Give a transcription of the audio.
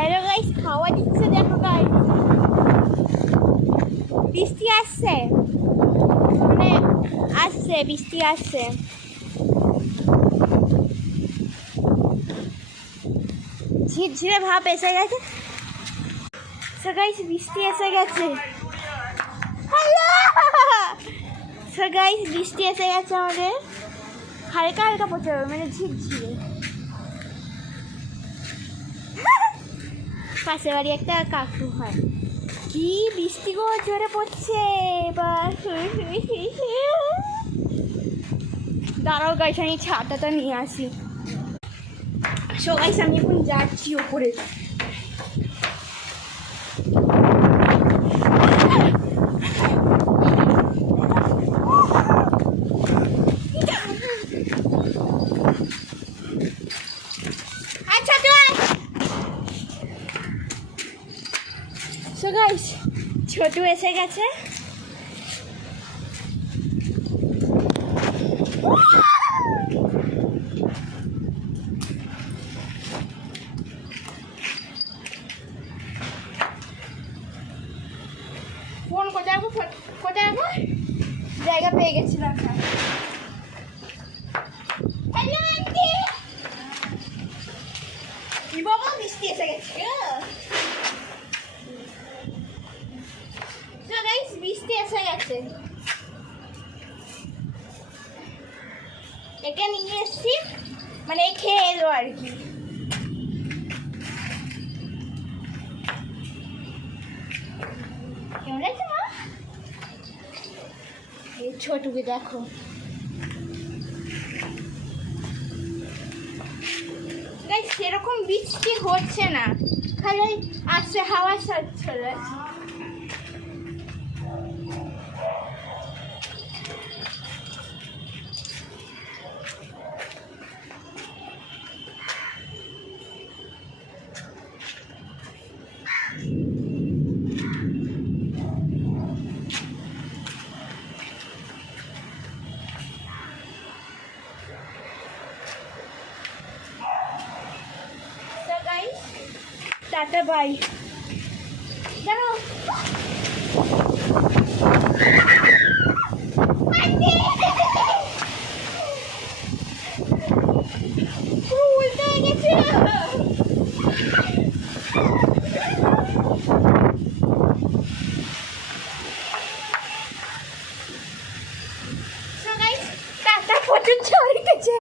Hello guys, হাওয়া দিচ্ছে দেখো গাইস, বৃষ্টি আসছে, মানে আসছে, বৃষ্টি আসছে। ঝিরঝিরে ভাব এসে গেছে। সো গাইস, বৃষ্টি এসে গেছে। হ্যালো সো গাইস, বৃষ্টি এসে গেছে আমাদের, হালকা হালকা পড়ছে, মানে ঝিরঝিরে। পাশের বাড়ি একটা কাকু হয়, কি বৃষ্টি গো জোরে পড়ছে এবার। দাঁড়াও গাইস, আমি ছাতাটা নিয়ে আসি। সো গাইস, আমি এখন যাচ্ছি ওপরে। আচ্ছা সো গাইস, ছোটু এসে গেছে। ফোন কোথায় রাখবো, কোথায় রাখবো, জায়গা পেয়ে গেছিলাম। হ্যালো আন্টি, কি বাবা, বৃষ্টি এসে গেছে। বৃষ্টি এসে গেছে, একে নিয়ে এসছি, মানে খেয়ে এলো আর কি। কেমন লাগছে মা? এই ছোটুকে দেখো, সেরকম বৃষ্টি হচ্ছে না, খালি আসছে হাওয়া চলে আসছে। টাটা বাই, জানো